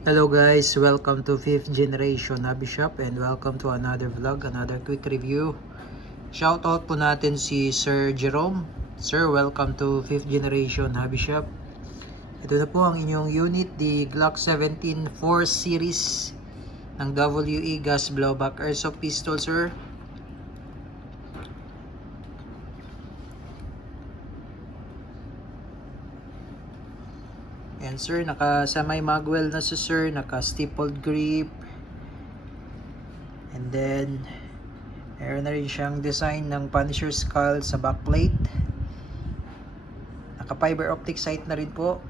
Hello guys, welcome to 5th generation hobby shop and welcome to another vlog, another quick review. Shoutout po natin si Sir Jerome. Sir, welcome to 5th generation hobby shop. Ito na po ang inyong unit, the Glock 17 4 series ng WE gas blowback airsoft pistol, sir. Yan sir, naka-semi magwell na si sir, naka-stippled grip. And then meron na rin siyang design ng Punisher skull sa backplate. Naka fiber optic sight na rin po.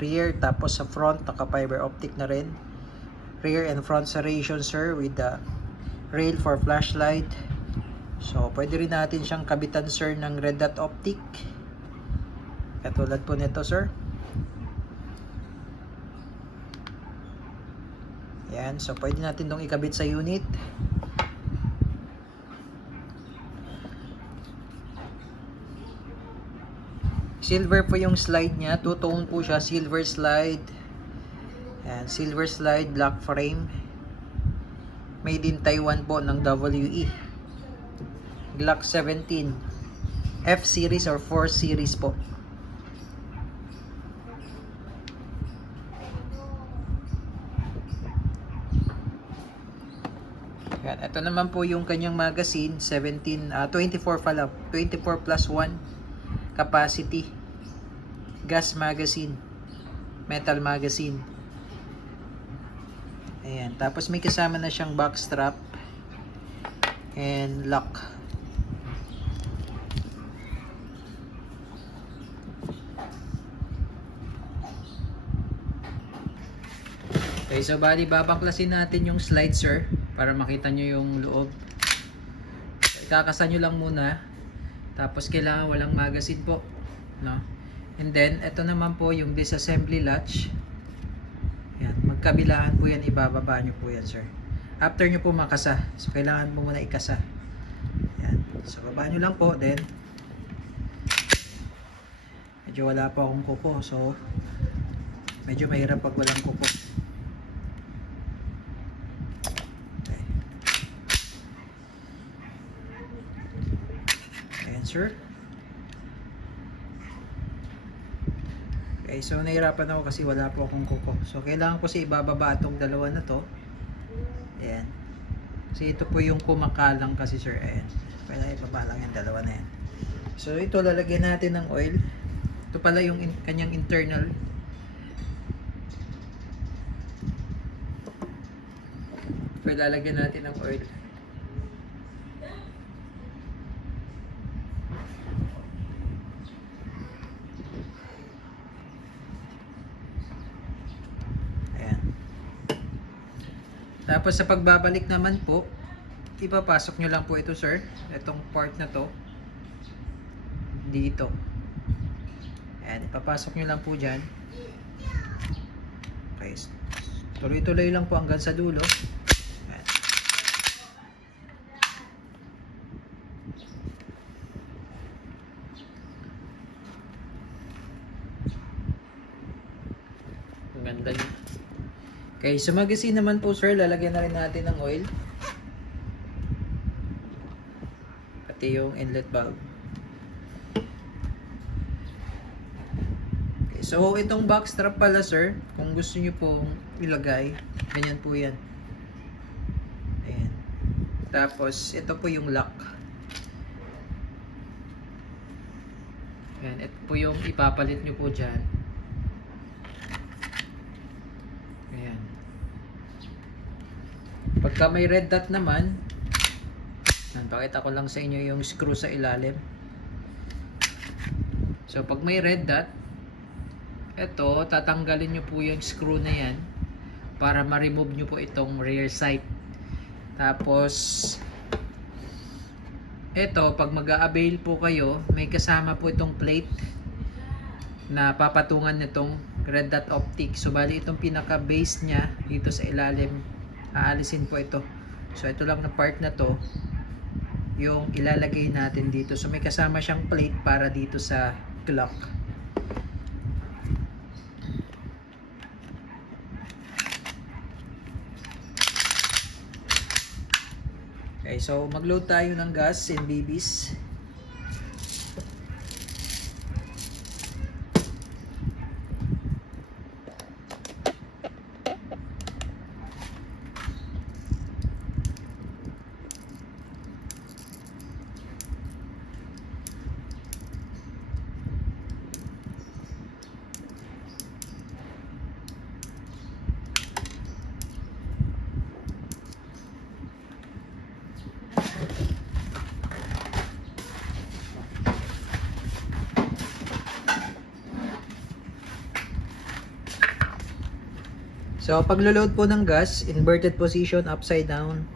Rear, tapos sa front naka fiber optic na rin. Rear and front serration sir with the rail for flashlight. So pwede rin natin siyang kabitan sir ng red dot optic. Katulad po nito sir. Yan, so pwede natin itong ikabit sa unit. Silver po yung slide niya, two-tone po siya, silver slide. Yan, silver slide, black frame. Made in Taiwan po ng WE. Glock 17 F series or 4 series po. Yan, ito naman po yung kanyang magazine, 24 pala, 24 plus 1 capacity. Gas magazine, metal magazine. Ayan, tapos may kasama na siyang back strap and lock. Okay, so bali babaklasin natin yung slide sir para makita nyo yung loob. So, ikakasan nyo lang muna. Tapos kailangan walang magazine po, no? And then ito naman po yung disassembly latch. Yan, magkabilaan po yan, ibababa nyo po yan sir. After nyo po makasa, so kailangan po muna ikasa. Yan, so baba nyo lang po. Then medyo wala pa akong kuko, so medyo mahirap pag walang kuko. Sir. Okay, so nahirapan ako kasi wala po akong kuko. So kailangan ko si ibababa itong dalawa na to. Ayan. Kasi ito po yung kumakalang kasi sir. Ayan. Kailangan ibaba lang yung dalawa na yan. So ito lalagyan natin ng oil. Ito pala yung kanyang internal. So lalagyan natin ng oil. Tapos sa pagbabalik naman po, ipapasok nyo lang po ito sir, itong part na to dito. Ayan, ipapasok nyo lang po dyan. Okay, tuloy-tuloy lang po hanggang sa dulo. Ayan. Ang ganda niya. Okay, sa magazine naman po sir, lalagyan na rin natin ng oil. Pati yung inlet valve. Okay, so itong back strap pala sir, kung gusto nyo pong ilagay, ganyan po yan. Ayan. Tapos ito po yung lock. Ayan, ito po yung ipapalit nyo po dyan. Pagka may red dot naman, pakita ko lang sa inyo yung screw sa ilalim. So pag may red dot, ito tatanggalin nyo po yung screw na yan para ma-remove nyo po itong rear sight. Tapos ito, pag mag-a-avail po kayo, may kasama po itong plate na papatungan nitong red dot optic. So bali itong pinaka base nya dito sa ilalim, aalisin po ito. So ito lang na part na to yung ilalagay natin dito. So may kasama siyang plate para dito sa Glock. Okay, so mag-load tayo ng gas and BBs. So, paglo-load po ng gas, inverted position, upside down.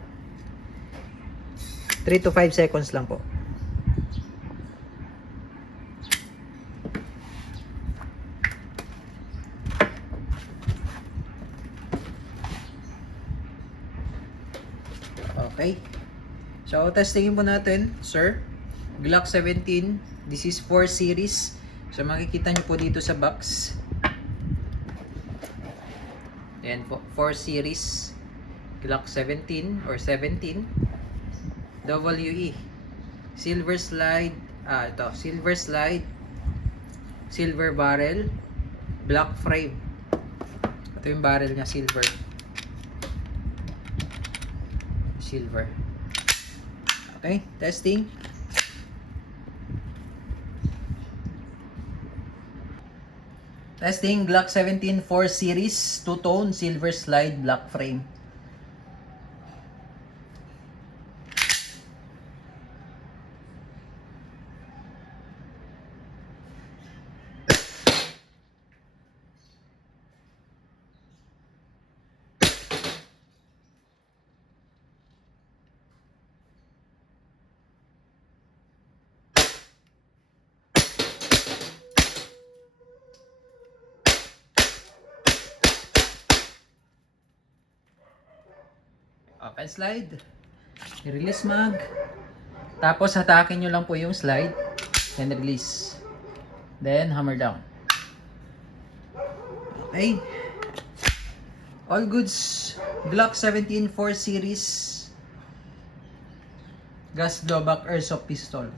3 to 5 seconds lang po. Okay. So, testingin po natin, sir. Glock 17. This is 4 series. So, makikita nyo po dito sa box. Ayan po, 4 series. Glock 17 or 17. WE. Silver slide. Ito. Silver slide. Silver barrel. Black frame. Ito yung barrel niya, silver. Silver. Okay, testing. Testing Glock 17 4 series, two-tone, silver slide, black frame. Open slide. I-release mag. Tapos hatakin nyo lang po yung slide. Then release. Then hammer down. Okay. All goods. Glock 17 4 series. Gas blowback airsoft pistol.